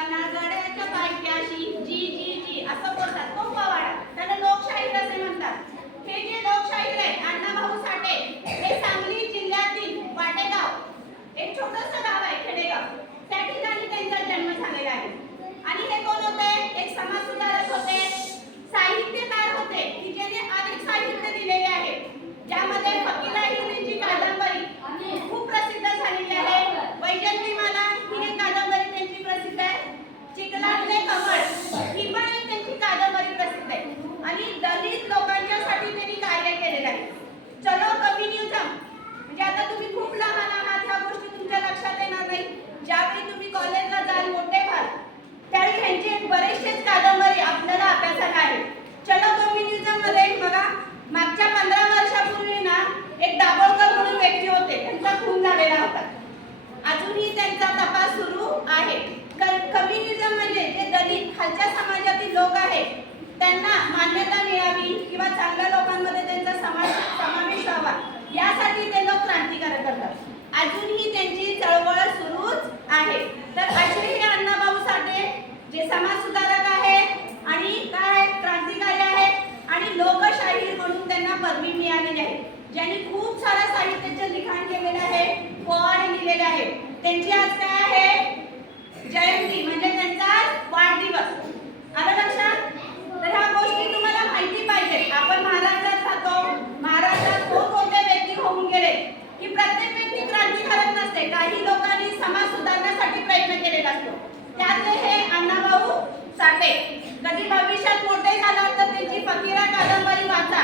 पन्हाळगडाच्या पायथ्याशी जी जी जी असं बोलतात तो पवाडा, त्याला लोकशाहीर असे म्हणतात. हे जे लोकशाहीर आहेत अण्णाभाऊ साठे, हे सांगली जिल्ह्यातील वाटेगाव एक छोटंसं गाव आहे, खेडेगाव, त्या ठिकाणी त्यांचा जन्म झालेला आहे. आणि हे कोण होते? एक समाजसुधारक होते, साहित्यकार होते की ज्याने अनेक साहित्य दिलेले आहे, ज्यामध्ये फकीराहिरीची कादंबरी खूप प्रसिद्ध झालेली आहे. वैजंतीमाला ही एक कादंबरी त्यांची प्रसिद्ध आहे. चिखलातले कमळ ही पण एक त्यांची कादंबरी प्रसिद्ध आहे. आणि दलित लोकांच्यासाठी त्यांनी कार्य केलेलं आहे. चलो कम्युनिझम म्हणजे आता तुम्ही खूप लहान आहात, ह्या गोष्टी तुमच्या लक्षात येणार नाही. ज्यावेळी तुम्ही कॉलेजला जाल, मोठे व्हाल, त्यावेळी ह्यांची बरेचसेच कादंबरी आपल्याला अभ्यासाला आहे. चलो कम्युनिझम मध्ये बघा, मागच्या 15 वर्षापूर्वी ना एक दाभोळकर म्हणून व्यक्ती होते, त्यांचा खून झालेला होता. अजूनही त्यांचा तपास सुरू आहे. कम्युनिझम म्हणजे जे दलित खालच्या समाजातील लोक आहेत त्यांना मान्यता मिळावी किंवा चांगल्या लोकांमध्ये त्यांचा समावेश व्हावा, यासाठी ते लोक क्रांतिकारक करतात. अजूनही त्यांची चळवळ सुरूच आहे. तर असे हे अण्णाभाऊ साठे जे समाज सुधारक आहेत आणि काय क्रांतिकारी आहेत आणि लोकशाहीर म्हणून त्यांना पदवी मिळालेली आहे, ज्यांनी खूप साऱ्या साहित्याचे लिखाण केलेले आहे, पोवाडे लिहिलेले आहे. त्यांची आज काय आहे? जयंती, म्हणजे त्यांचा वाढदिवस. आलं लक्षात? तर ह्या गोष्टी तुम्हाला माहिती पाहिजे. आपण महाराष्ट्रात राहतो, महाराष्ट्रात कोणकोणते व्यक्ती होऊन गेले की प्रत्येक व्यक्ती क्रांतिकारक नसते, काही लोकांनी समाज सुधारण्यासाठी प्रयत्न केलेला असतो. त्यातले हे अण्णाभाऊ साठे. कधी भविष्यात मोठे झालात तर त्यांची फकीरा कादंबरी वाचा.